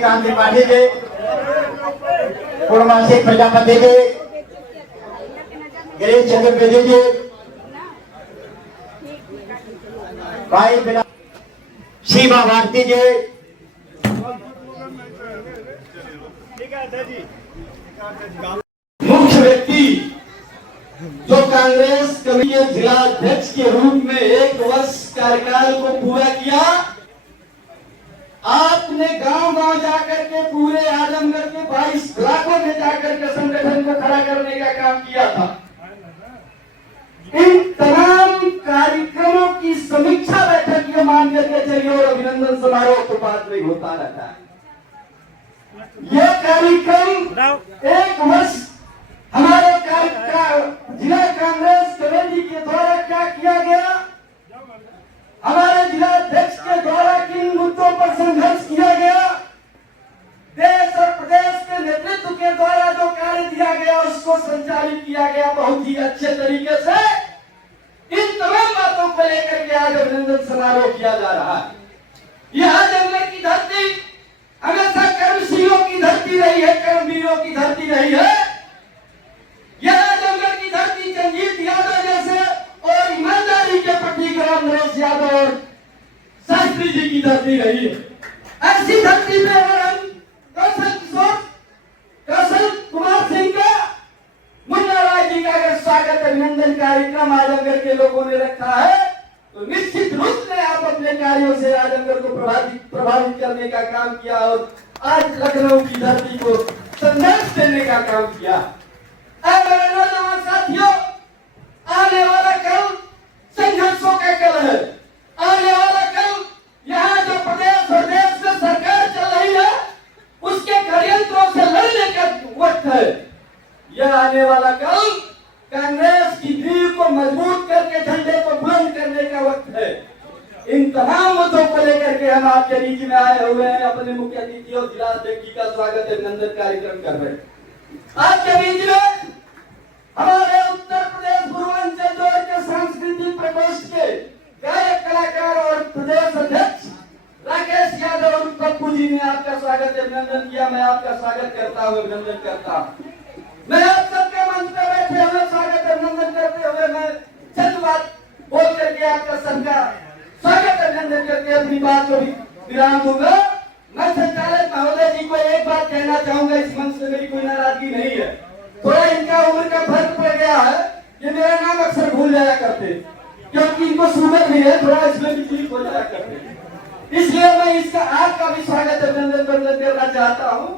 श्रीकांत त्रिपाठी जी, पूर्णमासी प्रजापति जी, गिरीश चतुर्वेदी जी, भाई बिना शिवा भारती जी, मुख्य व्यक्ति जो कांग्रेस कमेटी के जिला अध्यक्ष के रूप में 1 वर्ष कार्यकाल को पूरा किया, आपने गांव-गांव जाकर के पूरे आजमगढ़ के 22 ब्लॉकों में जाकर के संगठन को खड़ा करने का काम किया था। इन तमाम कार्यक्रमों की समीक्षा बैठक ये मान करके चलिए और अभिनंदन समारोह तो बात नहीं होता रहता है। यह कार्यक्रम 1 वर्ष हमारे जिला कांग्रेस कमेटी के द्वारा क्या किया गया, हमारे जिला अध्यक्ष के द्वारा किन मुद्दों पर संघर्ष किया गया, देश और प्रदेश के नेतृत्व के द्वारा जो कार्य दिया गया उसको संचालित किया गया बहुत ही अच्छे तरीके से। इन तमाम बातों को लेकर के आज अभिनंदन समारोह किया जा रहा है। यह आजमगढ़ की धरती हमेशा कर्मशीलों की धरती रही है, कर्मवीरों की धरती रही है। यह आजमगढ़ की धरती रंजीत यादव जैसे और ईमानदारी के प्रतीक राम नरेश यादव और शास्त्री जी की धरती रही है। ऐसी धरती में अगर हम कौशल कुमार सिंह का, मुन्ना राय जी का अगर स्वागत अभिनंदन कार्यक्रम आजमगढ़ के लोगों ने रखा है तो निश्चित रूप से आप अपने कार्यों से आजमगढ़ को प्रभावित करने का काम किया और आज लखनऊ की धरती को संदेश देने का काम किया। मेरे नौजवान साथियों, आने वाला कल संघर्षों का कल है। आने वाला कल यहाँ जो प्रदेश और देश में सरकार चल रही है उसके षड्यंत्रों से लड़ने का वक्त है। यह आने वाला कल कांग्रेस की नींव को मजबूत करके झंडे को बुलंद करने का वक्त है। इन तमाम मुद्दों को लेकर के हम आपके बीच में आए हुए हैं। अपने मुख्य अतिथि और जिला अध्यक्ष जी का स्वागत अभिनंदन कार्यक्रम कर रहे हैं। आपके बीच में हमारे उत्तर प्रदेश पूर्वांचल जोड़ के सांस्कृतिक प्रकोष्ठ के गायक कलाकार और प्रदेश अध्यक्ष राकेश यादव और पप्पू जी ने आपका स्वागत अभिनंदन किया। मैं आपका स्वागत करता हूँ, अभिनंदन करता हूँ। मैं आप सबके मंच पर बैठे हुए स्वागत अभिनंदन करते हुए मैं चंद बात बोल करके आपका सबका स्वागत अभिनंदन करके अपनी बात को विराम दूंगा। मैं संचालक महोदय जी को एक बात कहना चाहूंगा, इस मंच से मेरी कोई नाराजगी नहीं है। थोड़ा इनका उम्र का फर्क पड़ गया है, ये मेरा नाम अक्सर भूल जाया करते क्योंकि इनको शुगर भी है, थोड़ा इसमें भी क्लिक हो जाया करते। इसलिए मैं इसका आपका भी स्वागत अभिनंदन करना चाहता हूँ।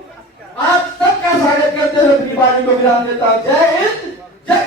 आप सबका स्वागत करते हुए अपनी बात को विराम देता हूँ। जय हिंद।